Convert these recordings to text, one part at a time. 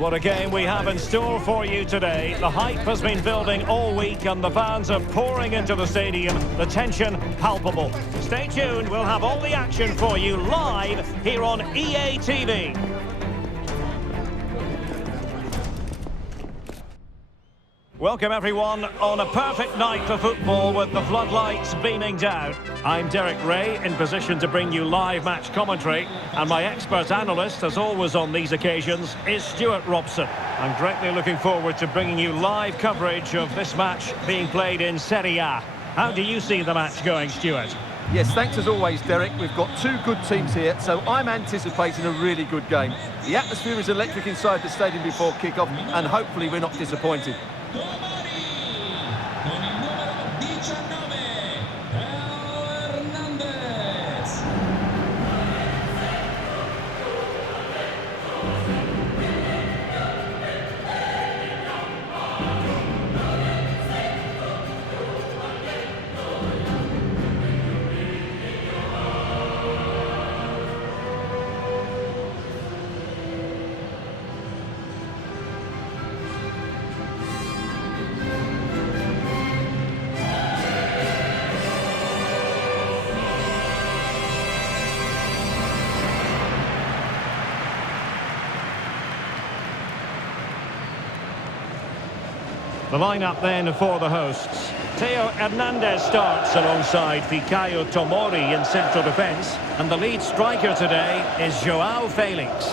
Well, what a game we have in store for you today. The hype has been building all week and the fans are pouring into the stadium. The tension palpable. Stay tuned, we'll have all the action for you live here on EA TV. Welcome everyone on a perfect night for football with the floodlights beaming down. I'm Derek Ray in position to bring you live match commentary, and my expert analyst, as always on these occasions, is Stuart Robson. I'm greatly looking forward to bringing you live coverage of this match being played in Serie A. How do you see the match going, Stuart? Yes, thanks as always, Derek. We've got two good teams here, so I'm anticipating a really good game. The atmosphere is electric inside the stadium before kick-off, and hopefully we're not disappointed. The lineup then for the hosts. Theo Hernandez starts alongside Fikayo Tomori in central defence. And the lead striker today is Joao Felix.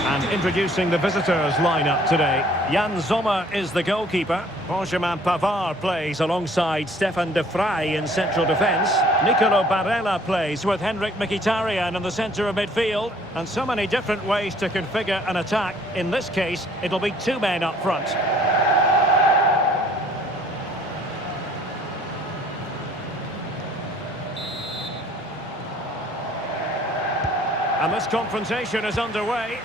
And introducing the visitors lineup today. Jan Sommer is the goalkeeper. Benjamin Pavard plays alongside Stefan de Vrij in central defence. Nicolo Barella plays with Henrik Mkhitaryan in the centre of midfield. And so many different ways to configure an attack. In this case, it'll be two men up front. And this confrontation is underway.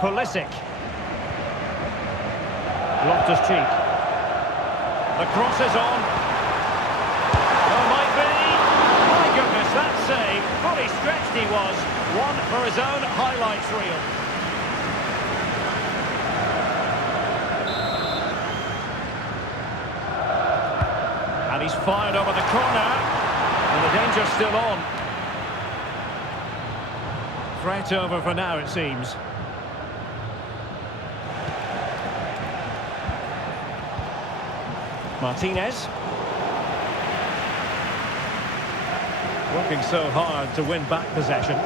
Pulisic. Loftus-Cheek. The cross is on. Oh, might be. My goodness, that save. Fully stretched he was. One for his own highlights reel. And he's fired over the corner. And the danger's still on. Threat over for now, it seems. Martinez. Working so hard to win back possession.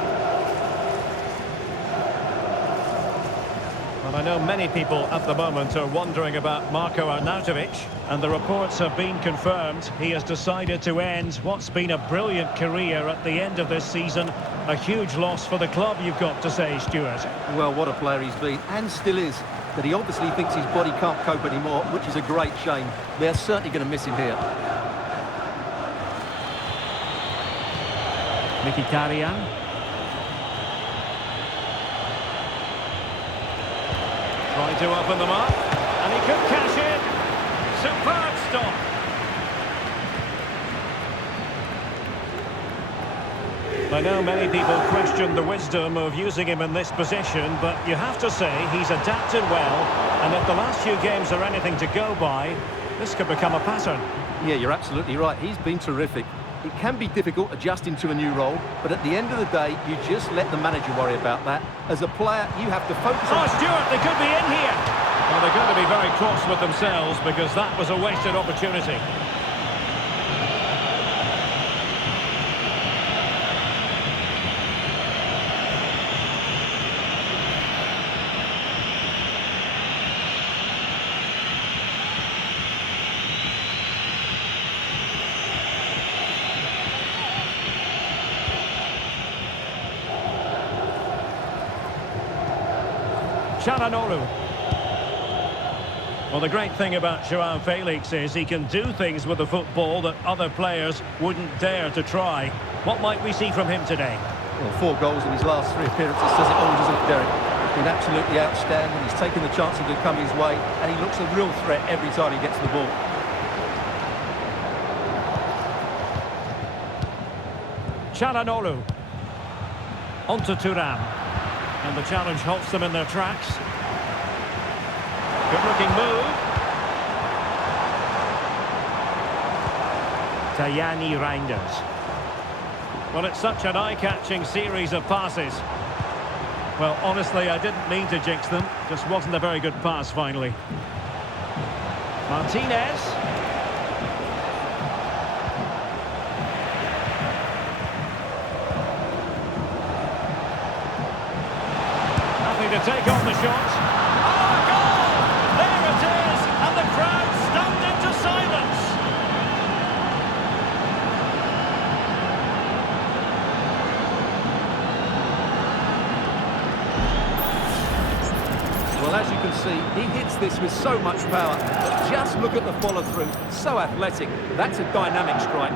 And I know many people at the moment are wondering about Marko Arnautovic, and the reports have been confirmed. He has decided to end what's been a brilliant career at the end of this season. A huge loss for the club, you've got to say, Stuart. Well, what a player he's been, and still is. But he obviously thinks his body can't cope anymore, which is a great shame. They're certainly going to miss him here. Mkhitaryan. Trying to open them up, and he could cash in. Superb stop. I know many people question the wisdom of using him in this position, but you have to say he's adapted well, and if the last few games are anything to go by, this could become a pattern. Yeah, you're absolutely right. He's been terrific. It can be difficult adjusting to a new role, but at the end of the day, you just let the manager worry about that. As a player, you have to focus on... Oh, Stuart, they could be in here! Well, they're going to be very cross with themselves because that was a wasted opportunity. Çalhanoğlu. Well, the great thing about João Felix is he can do things with the football that other players wouldn't dare to try. What might we see from him today? Well, 4 goals in his last 3 appearances says it all, doesn't it, Derek? He's been absolutely outstanding. He's taken the chances that come his way, and he looks a real threat every time he gets the ball. Çalhanoğlu. On to Thuram. And the challenge halts them in their tracks. Good-looking move. Tajani Reinders. Well, it's such an eye-catching series of passes. Well, honestly, I didn't mean to jinx them. Just wasn't a very good pass, finally. Martinez. Nothing to take on the shot. Oh, a goal! There it is! And the crowd stunned into silence. Well, as you can see, he hits this with so much power. But just look at the follow-through. So athletic. That's a dynamic strike.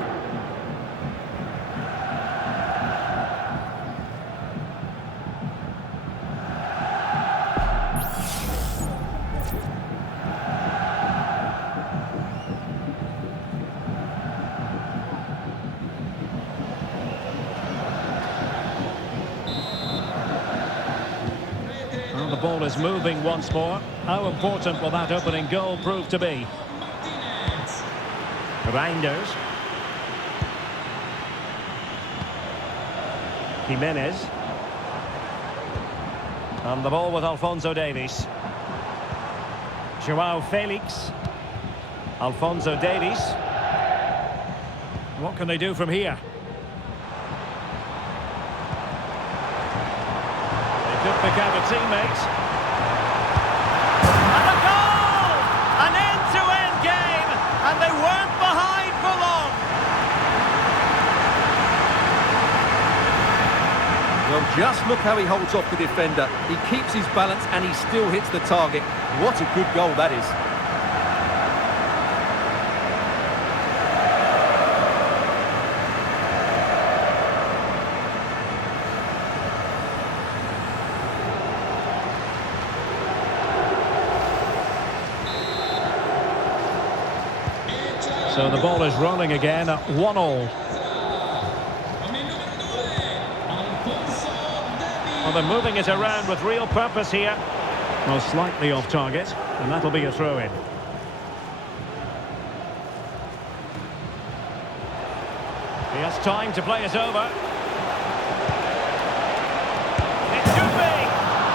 Well, the ball is moving once more. How important will that opening goal prove to be? Reinders. Jimenez. And the ball with Alphonso Davies. João Felix. Alphonso Davies. What can they do from here? Could pick out a teammate. And a goal! An end-to-end game, and they weren't behind for long. Well, just look how he holds off the defender. He keeps his balance and he still hits the target. What a good goal that is. So the ball is rolling again at 1-1. Well, they're moving it around with real purpose here. Well, slightly off target, and that'll be a throw-in. He has time to play it over. It should be!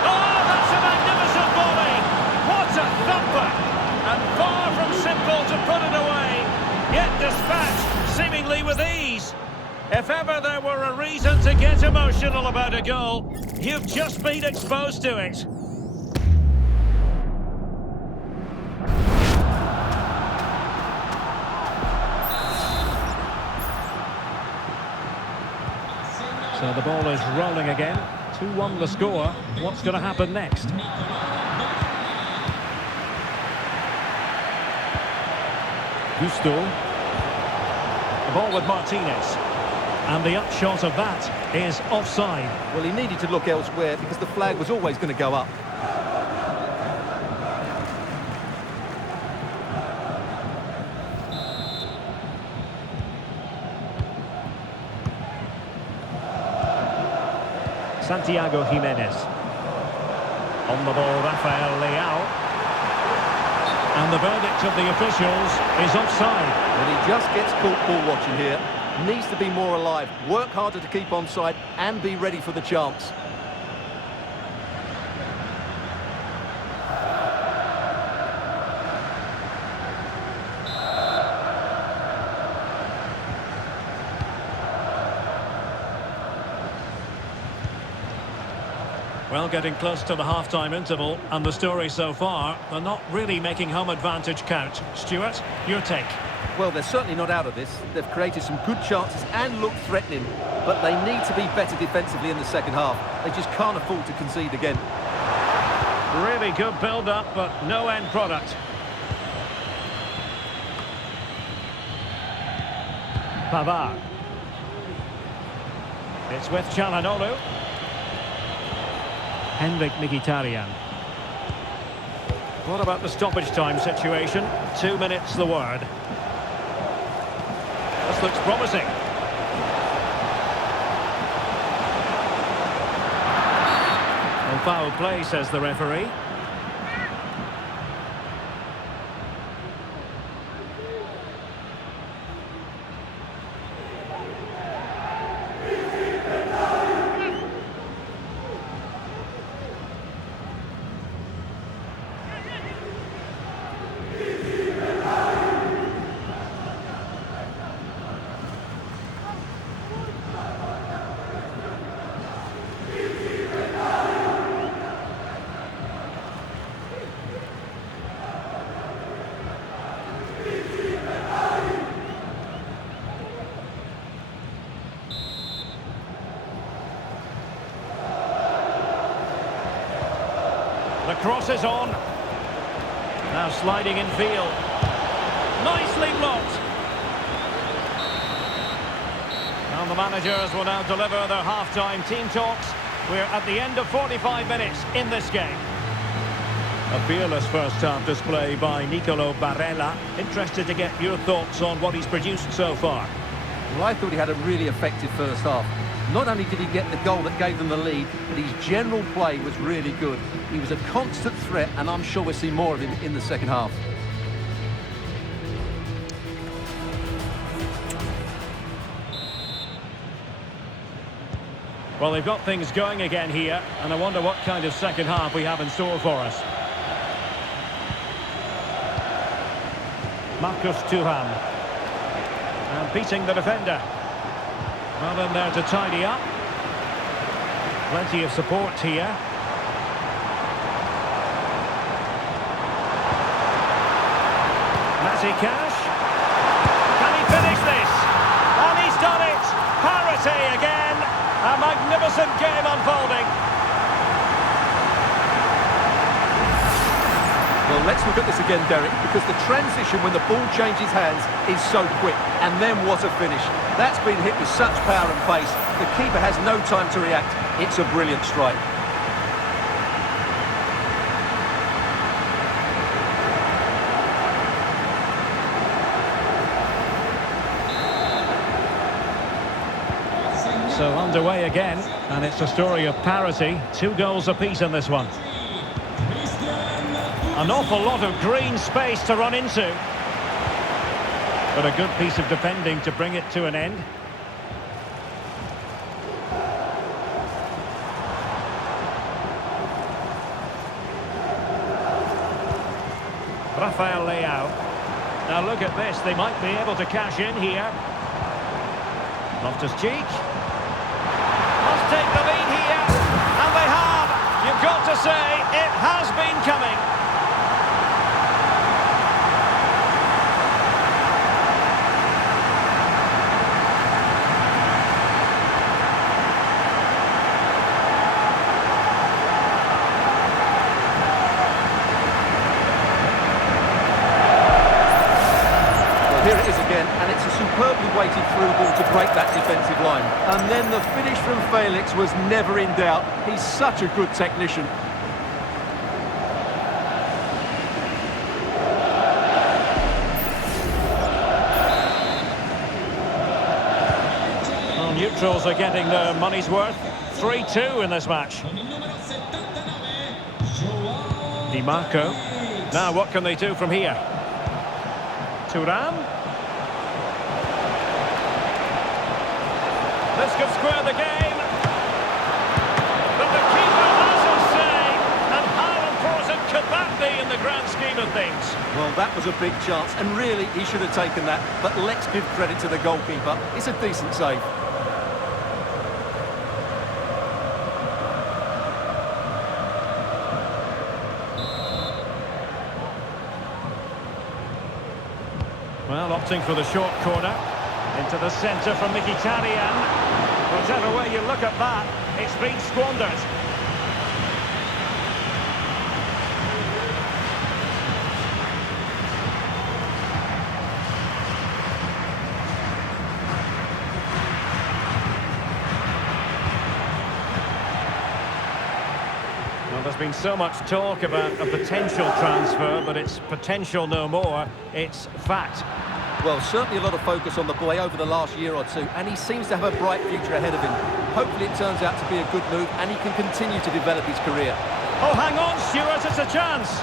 Oh, that's a magnificent volley! What a thumper! And far from simple to put it away. Yet dispatched, seemingly with ease. If ever there were a reason to get emotional about a goal, you've just been exposed to it. So the ball is rolling again. 2-1 the score. What's going to happen next? Gusto. The ball with Martinez. And the upshot of that is offside. Well, he needed to look elsewhere because the flag was always going to go up. Santiago Jimenez. On the ball, Rafael Leao. And the verdict of the officials is offside. And he just gets caught ball watching here. Needs to be more alive, work harder to keep onside and be ready for the chance. Well, getting close to the half-time interval, and the story so far, they're not really making home advantage count. Stuart, your take? Well, they're certainly not out of this. They've created some good chances and look threatening, but they need to be better defensively in the second half. They just can't afford to concede again. Really good build-up, but no end product. Pavard. It's with Çalhanoğlu. Henrik Mkhitaryan. What about the stoppage time situation? 2 minutes the word. This looks promising. No foul play, says the referee. The cross is on. Now sliding in field. Nicely blocked. And the managers will now deliver their half-time team talks. We're at the end of 45 minutes in this game. A fearless first-half display by Nicolo Barella. Interested to get your thoughts on what he's produced so far. Well, I thought he had a really effective first half. Not only did he get the goal that gave them the lead, but his general play was really good. He was a constant threat, and I'm sure we'll see more of him in the second half. Well, they've got things going again here, and I wonder what kind of second half we have in store for us. Marcus Thuram. And beating the defender. Well in there to tidy up. Plenty of support here. Cash. Can he finish this? And he's done it! Parity again! A magnificent game unfolding. Well, let's look at this again, Derek, because the transition when the ball changes hands is so quick. And then what a finish. That's been hit with such power and pace. The keeper has no time to react. It's a brilliant strike. So underway again, and it's a story of parity. 2 goals apiece in this one. An awful lot of green space to run into. But a good piece of defending to bring it to an end. Rafael Leao. Now look at this, they might be able to cash in here. Loftus-Cheek. Must take the lead here, and they have. You've got to say, it has been coming. Here it is again, and it's a superbly weighted through ball to break that defensive line. And then the finish from Felix was never in doubt. He's such a good technician. Well, neutrals are getting their money's worth. 3-2 in this match. Di Marco. Now what can they do from here? Thuram. This could square the game. But the keeper has his say. And how important could that be in the grand scheme of things? Well, that was a big chance, and really, he should have taken that. But let's give credit to the goalkeeper. It's a decent save. Well, opting for the short corner. Into the centre from Mkhitaryan. Whichever way you look at that, it's been squandered. there's been so much talk about a potential transfer, but it's potential no more. It's fact. Well, certainly a lot of focus on the boy over the last year or two, and he seems to have a bright future ahead of him. Hopefully it turns out to be a good move, and he can continue to develop his career. Oh, hang on, Stuart, it's a chance.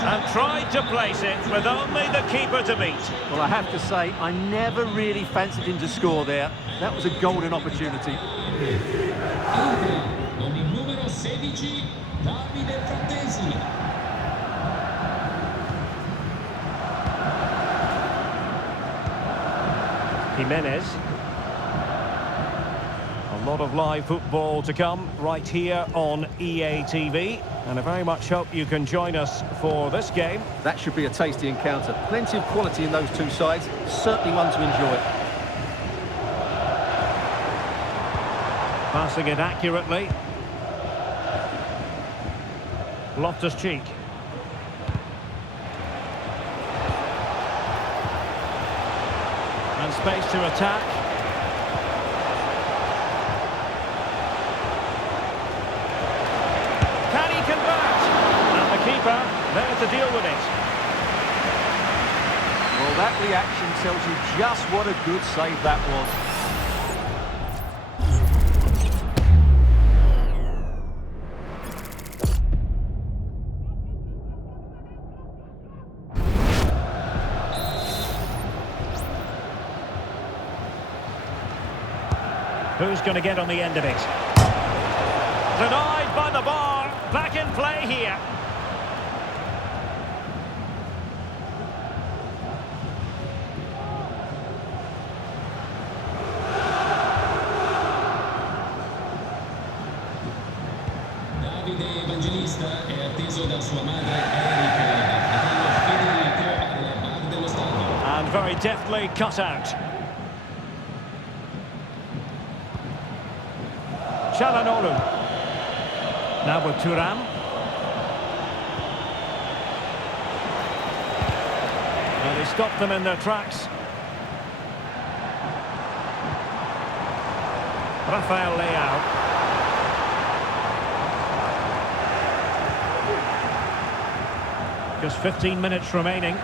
And tried to place it with only the keeper to beat. Well, I have to say, I never really fancied him to score there. That was a golden opportunity. Con il numero 16, Davide Frattesi. Jimenez. A lot of live football to come right here on EA TV. And I very much hope you can join us for this game. That should be a tasty encounter. Plenty of quality in those two sides. Certainly one to enjoy. Passing it accurately. Loftus-Cheek. And space to attack. Can he convert? And the keeper there to deal with it. Well, that reaction tells you just what a good save that was. Who's going to get on the end of it? Denied by the bar. Back in play here. Davide Evangelista è atteso da sua madre Erika e dal fratello Federico alla bar dello stadio. And very deftly cut out. Çalhanoğlu. Now with Thuram. And he stopped them in their tracks. Rafael Leao. Just 15 minutes remaining.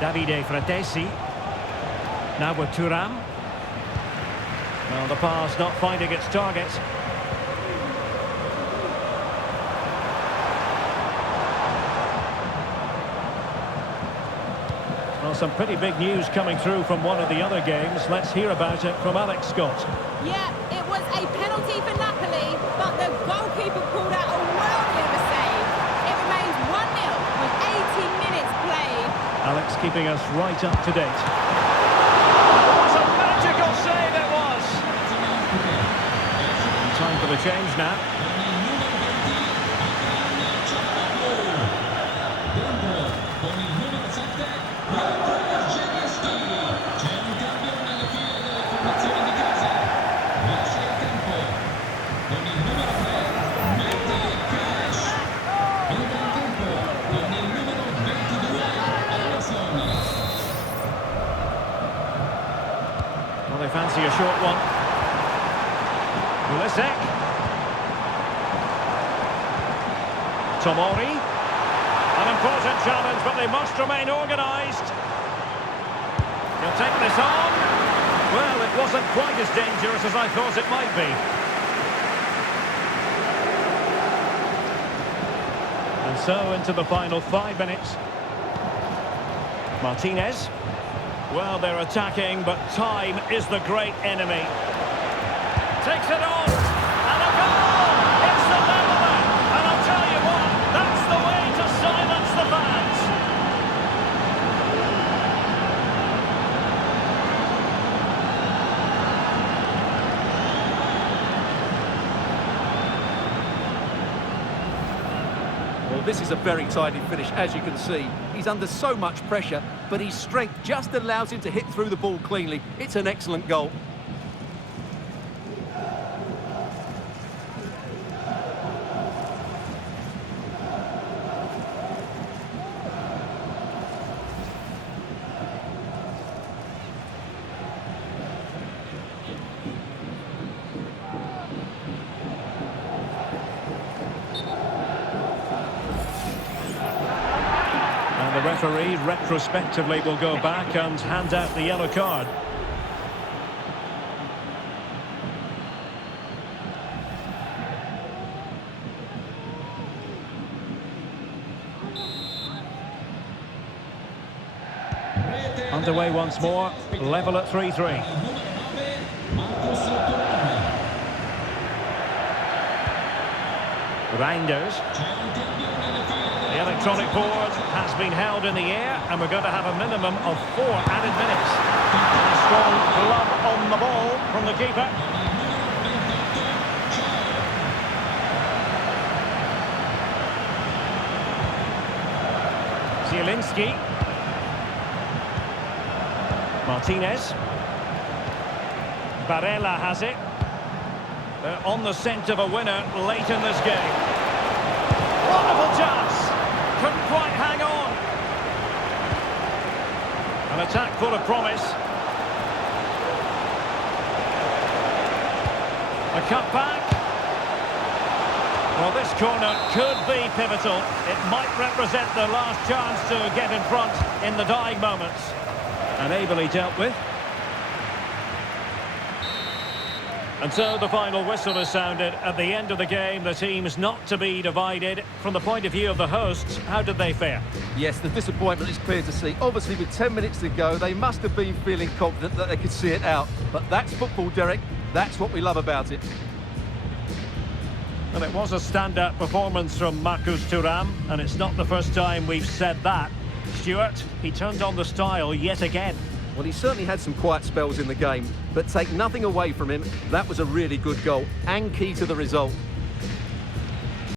Davide Frattesi. Now with Thuram. Well, the pass not finding its target. Well, some pretty big news coming through from one of the other games. Let's hear about it from Alex Scott. Yeah, it was a penalty for Napoli, but the goalkeeper pulled out a worldly of a save. It remains 1-0 with 18 minutes played. Alex keeping us right up to date. Save it was. Time for the change now. They fancy a short one. Pulisic. Tomori. An important challenge, but they must remain organised. He'll take this on. Well, it wasn't quite as dangerous as I thought it might be. And so into the final 5 minutes. Martinez. Well, they're attacking, but time is the great enemy. Takes it on, and a goal! It's the leveller! And I'll tell you what, that's the way to silence the fans. Well, this is a very tidy finish, as you can see. He's under so much pressure, but his strength just allows him to hit through the ball cleanly. It's an excellent goal. The referee retrospectively will go back and hand out the yellow card. Underway once more, level at 3-3. Reinders. The electronic board has been held in the air, and we're going to have a minimum of 4 added minutes. A strong glove on the ball from the keeper. Zielinski. Martinez. Barella has it. They're on the scent of a winner late in this game. Wonderful chance. Couldn't quite hang on. An attack full of promise. A cut back. Well, this corner could be pivotal. It might represent the last chance to get in front in the dying moments. And ably dealt with. And so the final whistle is sounded. At the end of the game, the team's not to be divided. From the point of view of the hosts, how did they fare? Yes, the disappointment is clear to see. Obviously, with 10 minutes to go, they must have been feeling confident that they could see it out. But that's football, Derek. That's what we love about it. And it was a standout performance from Marcus Thuram, and it's not the first time we've said that. Stuart, he turned on the style yet again. Well, he certainly had some quiet spells in the game, but take nothing away from him, that was a really good goal and key to the result.